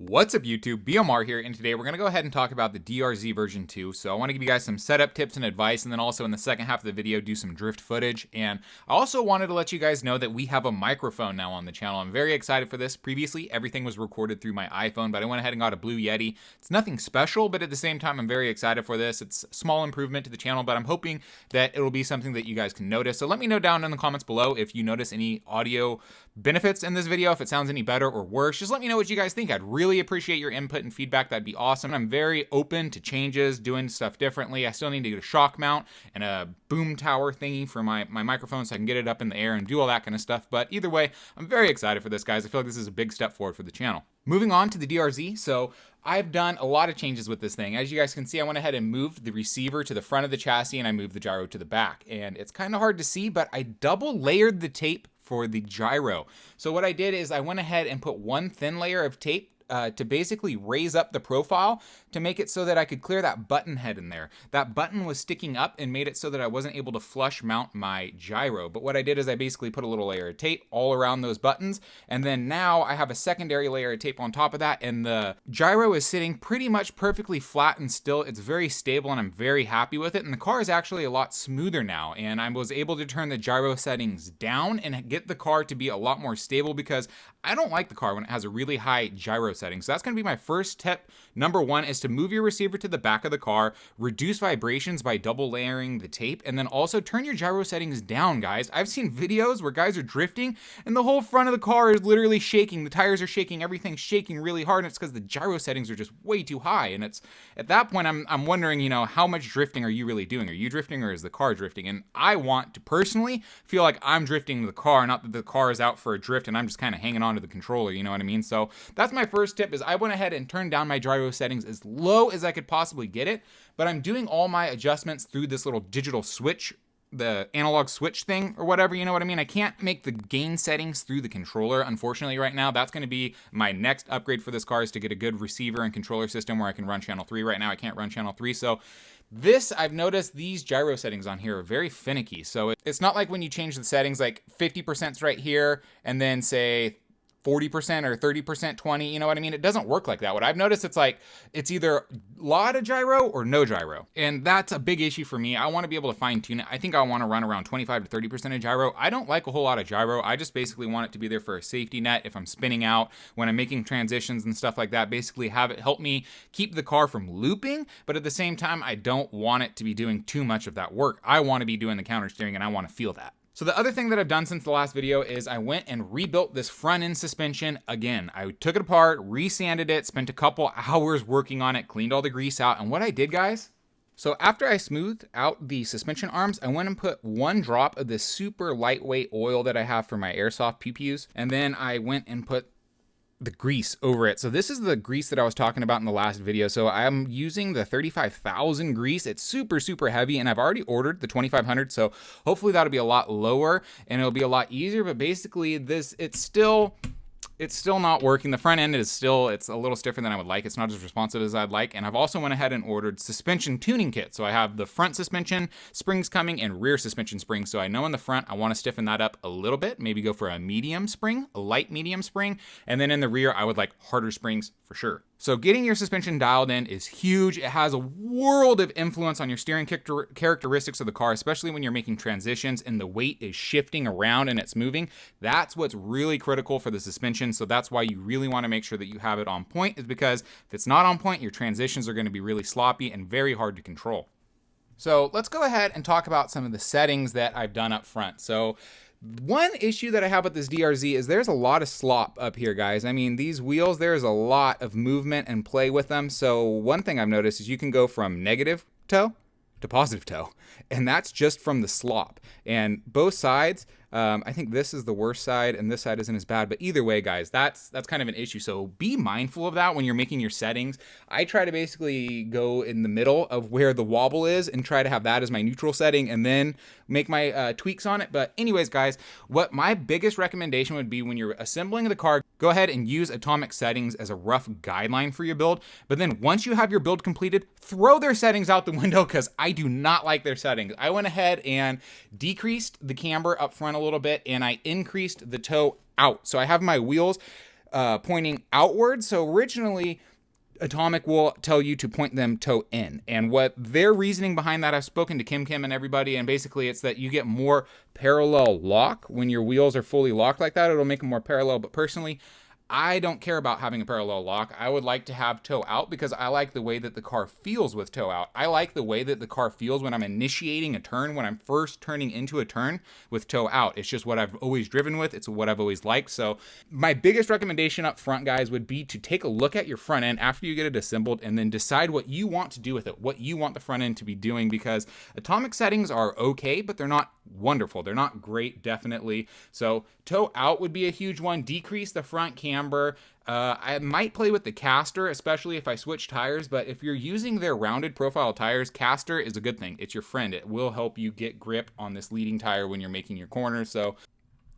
What's up YouTube, BMR here, and today we're going to go ahead and talk about the DRZ version 2. So I want to give you guys some setup tips and advice, and then also in the second half of the video do some drift footage. And I also wanted to let you guys know that we have a microphone now on the channel. I'm very excited for this. Previously, everything was recorded through my iPhone, but I went ahead and got a Blue Yeti. It's nothing special, but at the same time, I'm very excited for this. It's a small improvement to the channel, but I'm hoping that it'll be something that you guys can notice. So let me know down in the comments below if you notice any audio benefits in this video, if it sounds any better or worse. Just let me know what you guys think. I'd really appreciate your input and feedback. That'd be awesome. I'm very open to changes, doing stuff differently. I still need to get a shock mount and a boom tower thingy for my microphone so I can get it up in the air and do all that kind of stuff. But either way, I'm very excited for this, guys. I feel like this is a big step forward for the channel. Moving on to the DRZ. So I've done a lot of changes with this thing. As you guys can see, I went ahead and moved the receiver to the front of the chassis and I moved the gyro to the back. And it's kind of hard to see, but I double layered the tape for the gyro. So what I did is I went ahead and put one thin layer of tape to basically raise up the profile to make it so that I could clear that button head in there. That button was sticking up and made it so that I wasn't able to flush mount my gyro. But what I did is I basically put a little layer of tape all around those buttons, and then now I have a secondary layer of tape on top of that, and the gyro is sitting pretty much perfectly flat and still. It's very stable and I'm very happy with it, and the car is actually a lot smoother now, and I was able to turn the gyro settings down and get the car to be a lot more stable because I don't like the car when it has a really high gyro setting. So that's going to be my first tip. Number one is to move your receiver to the back of the car, reduce vibrations by double layering the tape, and then also turn your gyro settings down, guys. I've seen videos where guys are drifting and the whole front of the car is literally shaking. The tires are shaking, everything's shaking really hard, and it's because the gyro settings are just way too high. And it's at that point I'm wondering, how much drifting are you really doing? Are you drifting or is the car drifting? And I want to personally feel like I'm drifting the car, not that the car is out for a drift and I'm just kind of hanging on to the controller, you know what I mean? So that's my first tip, is I went ahead and turned down my gyro settings as low as I could possibly get it, but I'm doing all my adjustments through this little digital switch, the analog switch thing or whatever, you know what I mean? I can't make the gain settings through the controller, unfortunately, right now. That's going to be my next upgrade for this car, is to get a good receiver and controller system where I can run channel 3. Right now I can't run channel 3, so I've noticed these gyro settings on here are very finicky. So it's not like when you change the settings, like 50%'s right here, and then say 40% or 30%, 20, you know what I mean? It doesn't work like that. What I've noticed, it's either a lot of gyro or no gyro. And that's a big issue for me. I want to be able to fine tune it. I think I want to run around 25 to 30% of gyro. I don't like a whole lot of gyro. I just basically want it to be there for a safety net if I'm spinning out, when I'm making transitions and stuff like that. Basically have it help me keep the car from looping, but at the same time, I don't want it to be doing too much of that work. I want to be doing the counter steering and I want to feel that. So the other thing that I've done since the last video is I went and rebuilt this front end suspension again. I took it apart, resanded it, spent a couple hours working on it, cleaned all the grease out. And what I did, guys, so after I smoothed out the suspension arms, I went and put one drop of this super lightweight oil that I have for my airsoft pew-pews. And then I went and put the grease over it. So this is the grease that I was talking about in the last video. So I'm using the 35,000 grease. It's super, super heavy, and I've already ordered the 2,500. So hopefully that'll be a lot lower and it'll be a lot easier. But basically it's still not working. The front end it's a little stiffer than I would like. It's not as responsive as I'd like. And I've also went ahead and ordered suspension tuning kit. So I have the front suspension springs coming and rear suspension springs. So I know in the front, I want to stiffen that up a little bit, maybe go for a medium spring, a light medium spring. And then in the rear, I would like harder springs for sure. So getting your suspension dialed in is huge. It has a world of influence on your steering characteristics of the car, especially when you're making transitions and the weight is shifting around and it's moving. That's what's really critical for the suspension. So that's why you really want to make sure that you have it on point, is because if it's not on point, your transitions are going to be really sloppy and very hard to control. So let's go ahead and talk about some of the settings that I've done up front. So one issue that I have with this DRZ is there's a lot of slop up here, guys. I mean, these wheels, there's a lot of movement and play with them. So one thing I've noticed is you can go from negative toe to positive toe, and that's just from the slop. And both sides, I think this is the worst side and this side isn't as bad, but either way, guys, that's kind of an issue. So be mindful of that when you're making your settings. I try to basically go in the middle of where the wobble is and try to have that as my neutral setting and then make my tweaks on it. But anyways, guys, what my biggest recommendation would be when you're assembling the car, go ahead and use Atomic settings as a rough guideline for your build. But then once you have your build completed, throw their settings out the window, because I do not like their settings. I went ahead and decreased the camber up front a little bit, and I increased the toe out. So I have my wheels pointing outward. So originally, Atomic will tell you to point them toe in. And what their reasoning behind that, I've spoken to Kim and everybody, and basically it's that you get more parallel lock when your wheels are fully locked like that. It'll make them more parallel. But personally, I don't care about having a parallel lock. I would like to have toe out because I like the way that the car feels with toe out. I like the way that the car feels when I'm initiating a turn, when I'm first turning into a turn with toe out. It's just what I've always driven with. It's what I've always liked. So my biggest recommendation up front, guys, would be to take a look at your front end after you get it assembled and then decide what you want to do with it, what you want the front end to be doing, because Atomic settings are okay, but they're not wonderful. They're not great, definitely. So toe out would be a huge one. Decrease the front camber. I might play with the caster, especially if I switch tires, but if you're using their rounded profile tires, caster is a good thing. It's your friend. It will help you get grip on this leading tire when you're making your corners. So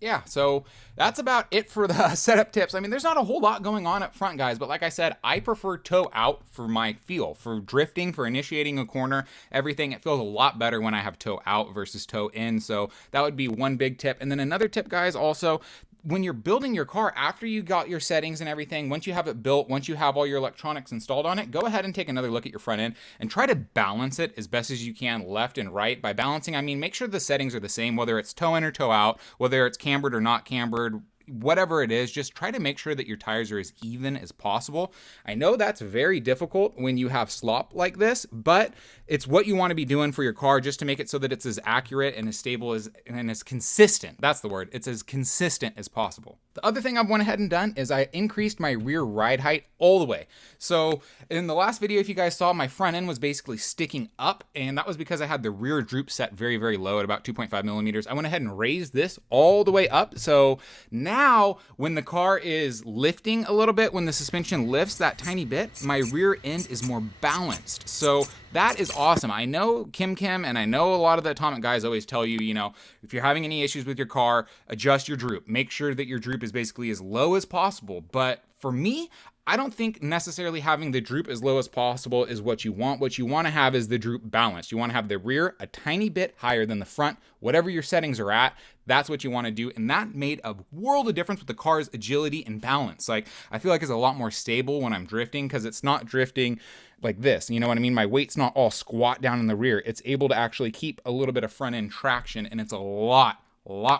yeah, so that's about it for the setup tips. I mean, there's not a whole lot going on up front, guys, but like I said, I prefer toe out for my feel, for drifting, for initiating a corner, everything. It feels a lot better when I have toe out versus toe in. So that would be one big tip. And then another tip, guys, also, when you're building your car, after you got your settings and everything, once you have it built, once you have all your electronics installed on it, go ahead and take another look at your front end and try to balance it as best as you can left and right. By balancing, I mean make sure the settings are the same, whether it's toe in or toe out, whether it's cambered or not cambered, whatever it is, just try to make sure that your tires are as even as possible. I know that's very difficult when you have slop like this, but it's what you want to be doing for your car just to make it so that it's as accurate and as stable as and as consistent. That's the word. It's as consistent as possible. The other thing I've went ahead and done is I increased my rear ride height all the way. So in the last video, if you guys saw, my front end was basically sticking up, and that was because I had the rear droop set very, very low at about 2.5 millimeters. I went ahead and raised this all the way up. So now when the car is lifting a little bit, when the suspension lifts that tiny bit, my rear end is more balanced. So that is awesome. I know Kim and I know a lot of the Atomic guys always tell you, you know, if you're having any issues with your car, adjust your droop. Make sure that your droop is basically as low as possible. But for me, I don't think necessarily having the droop as low as possible is what you want. What you want to have is the droop balanced. You want to have the rear a tiny bit higher than the front. Whatever your settings are at, that's what you want to do. And that made a world of difference with the car's agility and balance. Like, I feel like it's a lot more stable when I'm drifting because it's not drifting like this. You know what I mean? My weight's not all squat down in the rear. It's able to actually keep a little bit of front end traction, and it's a lot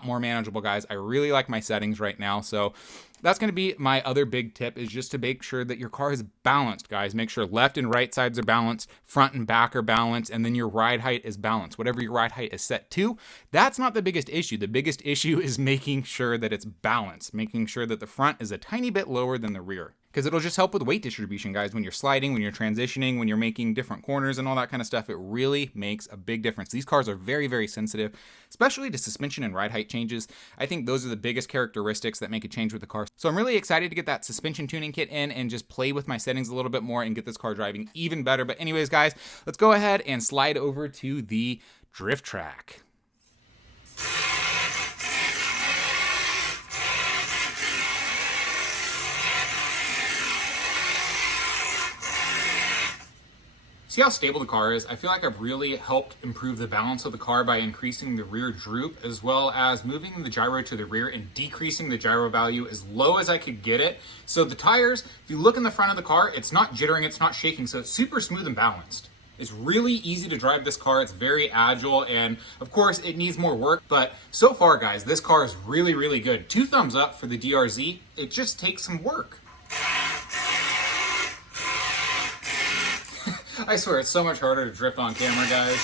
more manageable, guys. I really like my settings right now. So that's going to be my other big tip, is just to make sure that your car is balanced, guys. Make sure left and right sides are balanced, front and back are balanced, and then your ride height is balanced. Whatever your ride height is set to, that's not the biggest issue. The biggest issue is making sure that it's balanced, making sure that the front is a tiny bit lower than the rear. Because it'll just help with weight distribution, guys. When you're sliding, when you're transitioning, when you're making different corners and all that kind of stuff, it really makes a big difference. These cars are very, very sensitive, especially to suspension and ride height changes. I think those are the biggest characteristics that make a change with the car. So I'm really excited to get that suspension tuning kit in and just play with my settings a little bit more and get this car driving even better. But anyways, guys, let's go ahead and slide over to the drift track. See how stable the car is? I feel like I've really helped improve the balance of the car by increasing the rear droop, as well as moving the gyro to the rear and decreasing the gyro value as low as I could get it. So the tires, if you look in the front of the car, it's not jittering, it's not shaking, so it's super smooth and balanced. It's really easy to drive this car. It's very agile, and of course it needs more work, but so far, guys, this car is really, really good. 2 thumbs up for the DRZ. It just takes some work. I swear, it's so much harder to drift on camera, guys.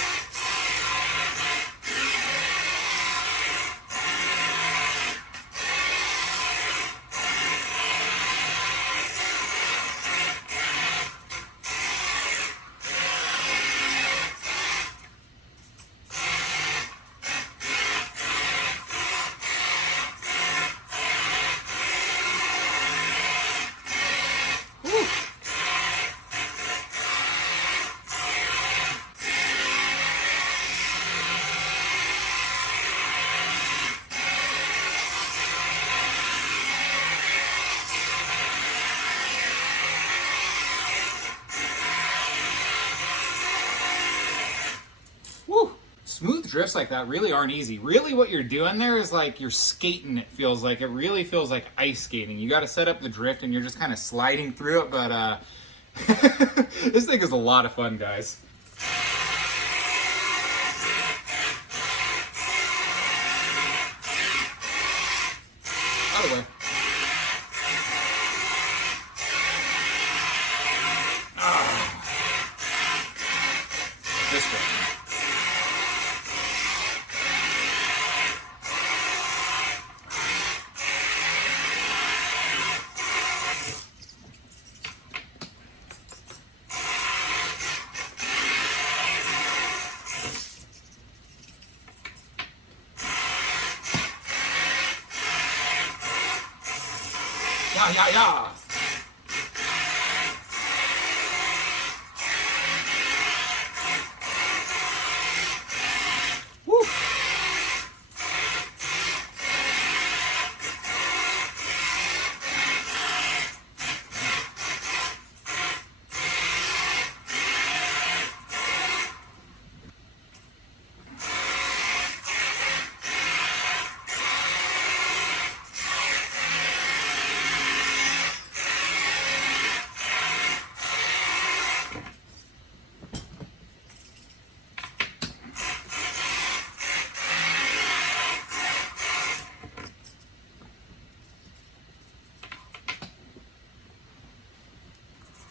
Woo. drifts like that really aren't easy. Really what you're doing there is like you're skating, it feels like. It really feels like ice skating. You got to set up the drift and you're just kind of sliding through it, but this thing is a lot of fun, guys. Out of the way. This way. Yeah, yeah, yeah. Woo.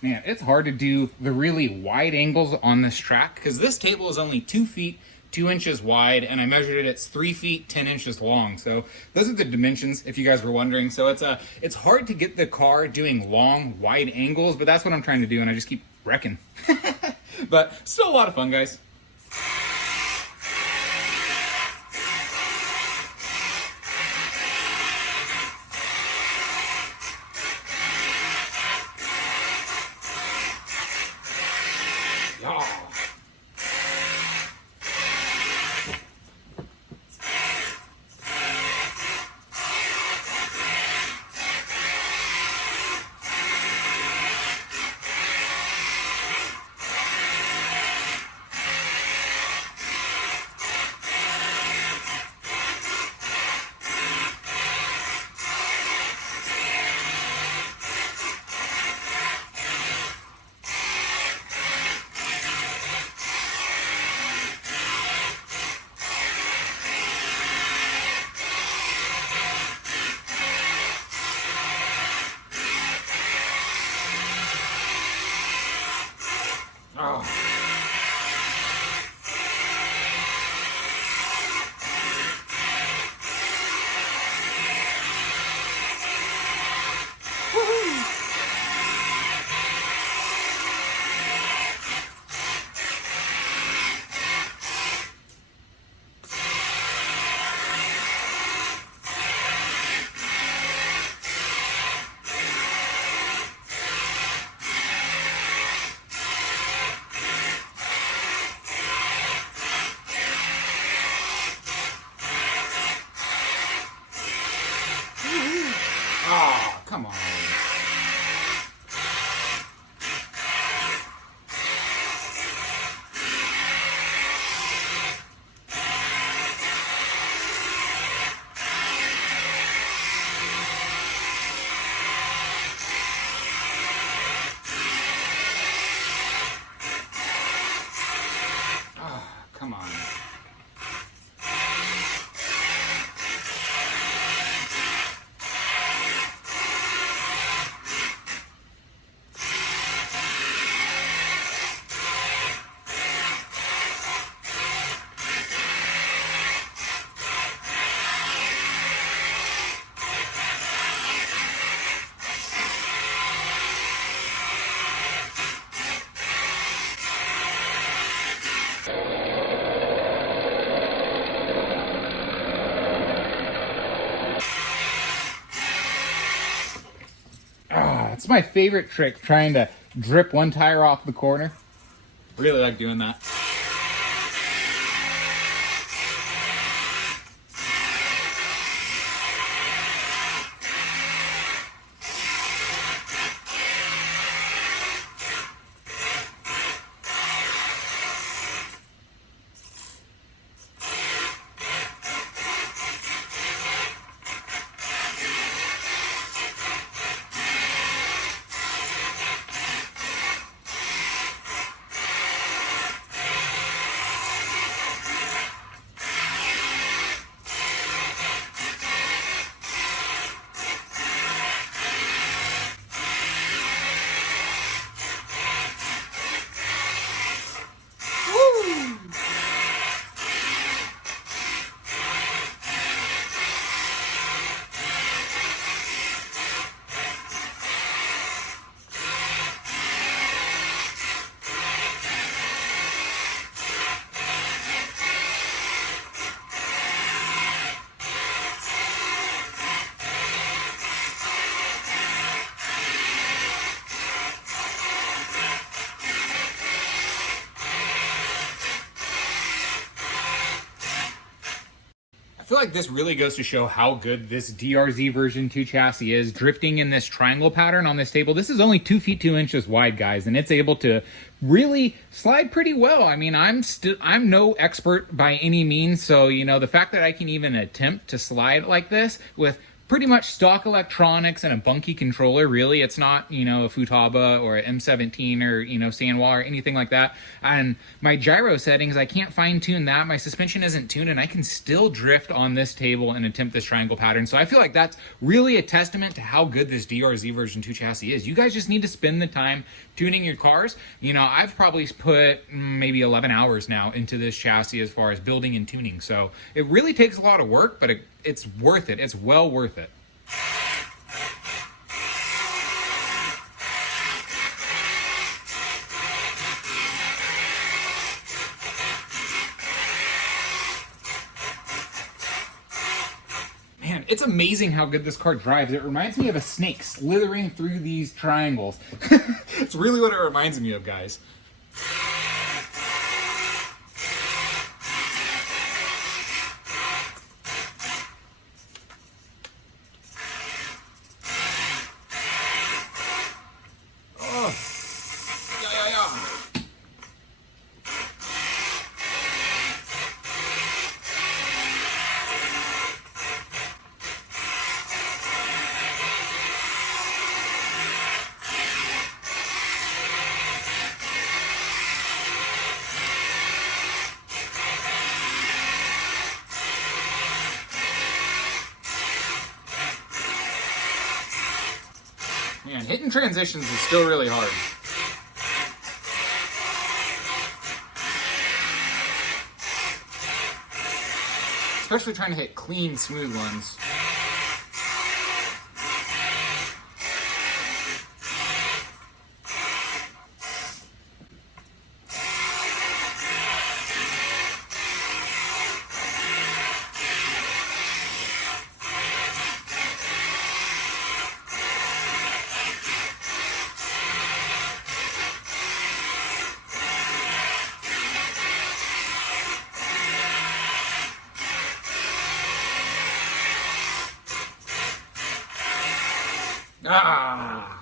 Man, it's hard to do the really wide angles on this track because this table is only 2 feet 2 inches wide, and I measured it, it's 3 feet 10 inches long. So those are the dimensions, if you guys were wondering. So it's hard to get the car doing long, wide angles, but that's what I'm trying to do, and I just keep wrecking. But still a lot of fun, guys. Yeah. Oh. Oh, come on. Oh, come on. It's my favorite trick, trying to drip one tire off the corner. Really like doing that. feel like this really goes to show how good this DRZ version 2 chassis is. Drifting in this triangle pattern on this table. This is only 2 feet 2 inches wide, guys, and it's able to really slide pretty well. I mean, I'm no expert by any means, so you know, the fact that I can even attempt to slide like this with pretty much stock electronics and a bunky controller, really. It's not, you know, a Futaba or an M17 or, you know, Sanwa or anything like that. And my gyro settings, I can't fine tune that. My suspension isn't tuned, and I can still drift on this table and attempt this triangle pattern. So I feel like that's really a testament to how good this DRZ version 2 chassis is. You guys just need to spend the time tuning your cars. You know, I've probably put maybe 11 hours now into this chassis as far as building and tuning. So it really takes a lot of work, but it's worth it. It's well worth it. Man, it's amazing how good this car drives. It reminds me of a snake slithering through these triangles. It's really what it reminds me of, guys. Man, hitting transitions is still really hard. Especially trying to hit clean, smooth ones. Ah!